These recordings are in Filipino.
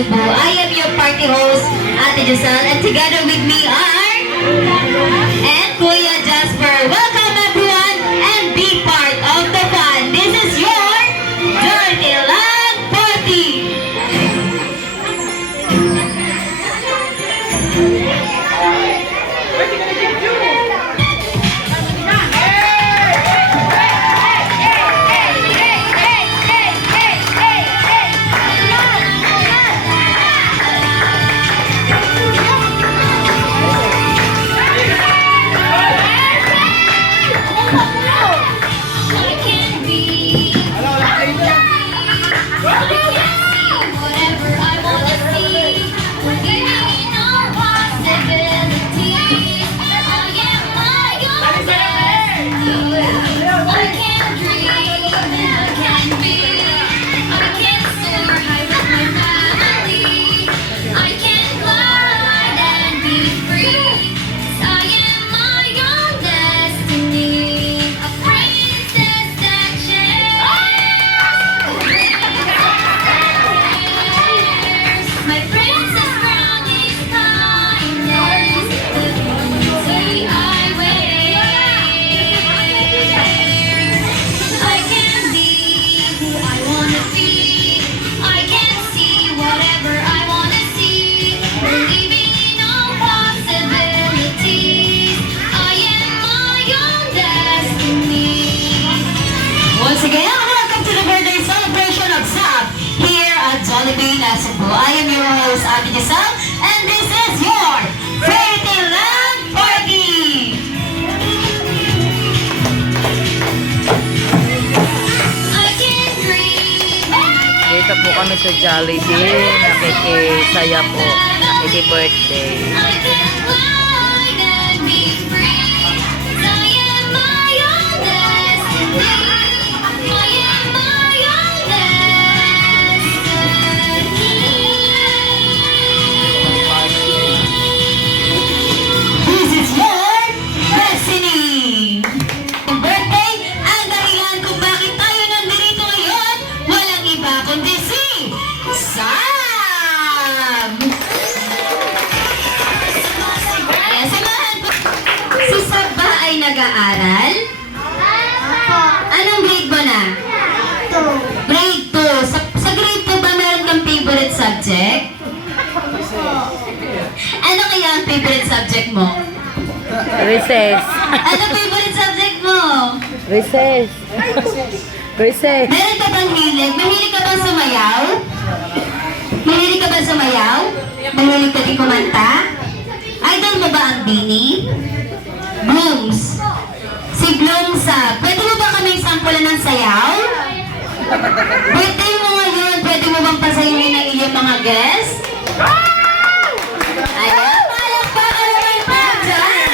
Cebu. I am your party host, Ate Giselle, and together with me are and Kuya Jasper. Welcome everyone and be part of the fun. This is your Dirty Land Party. Once again, welcome to the birthday celebration of SAP here at Jollibee, Cebu. I am your host, Ate Giselle, and this is your Pretty Land Party! Dito po kami sa Jollibee, nakikisaya po, nakiki-birthday. This is your destiny! Ang birthday, ang dahilan kung bakit tayo nandito ngayon, walang iba kundi si Sam! Kaya samahan ko. Si Sam ba ay nag-aaral? Anong grade mo na? Grade 2. Sa grade 2 ba meron kang favorite subject? Ano kaya ang favorite subject mo? Recess. Ano favorite subject mo? Recess. Recess. Meron ka bang hilig? Mahilig ka bang sumayaw? Mahilig ka bang sumayaw? Mahilig ka din kumanta? Idol mo ba ang Bini? Blooms. Si Blooms, pwede mo ba kaming sampulan ng sayaw? Birthday mo ngayon, pwede mo bang pasayahin ang iyong mga guests? Ayan, palakpakan naman po dyan!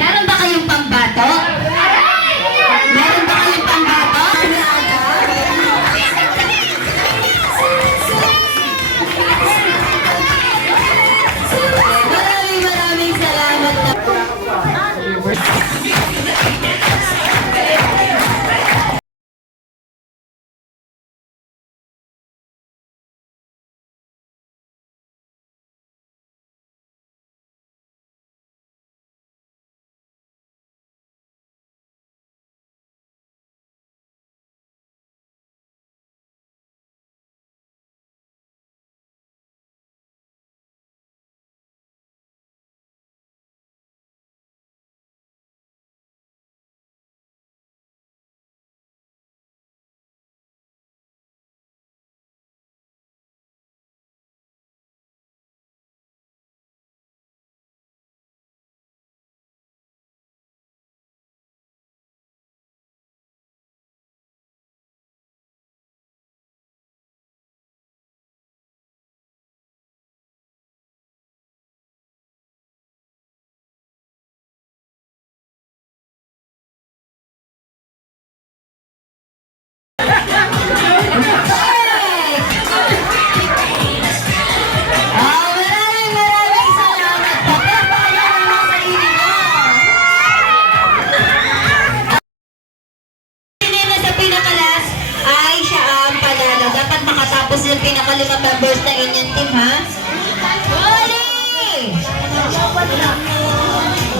Meron ba kayong pambato?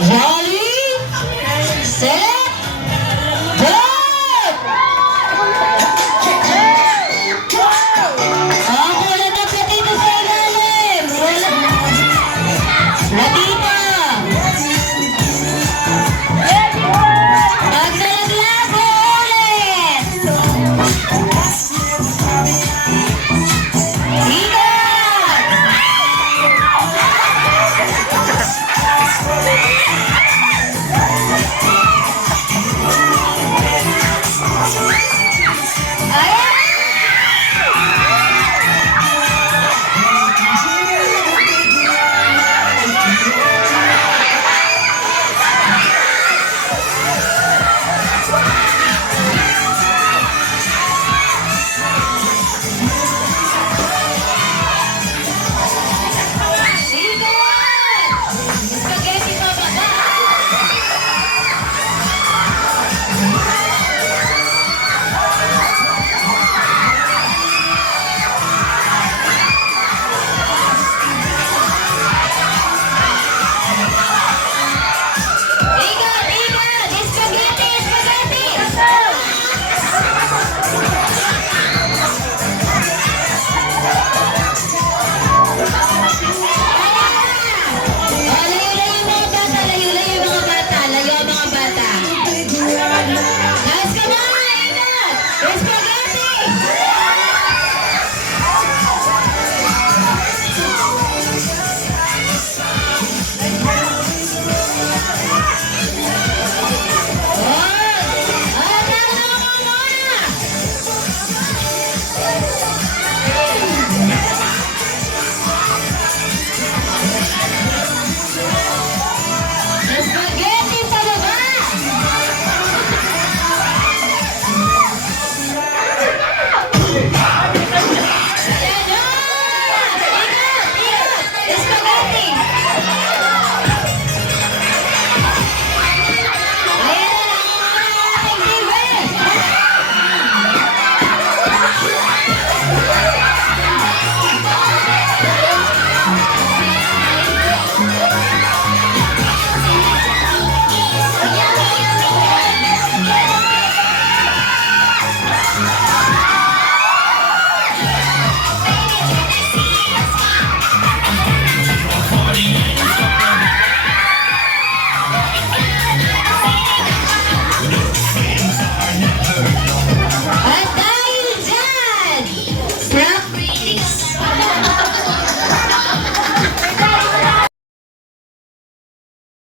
Jolly, set, go! Kulat ang platito sa ilalim. Platito. Pagsalaglag ulit. Spaghetti pababa. Ikot! Spaghetti! Layo yung mga bata. Guys, come on! Ikot! Spaghetti! Spaghetti sa baba! Ayan na! Ikot! Spaghetti! Ayan na lang ang ating TV! At dahil dyan,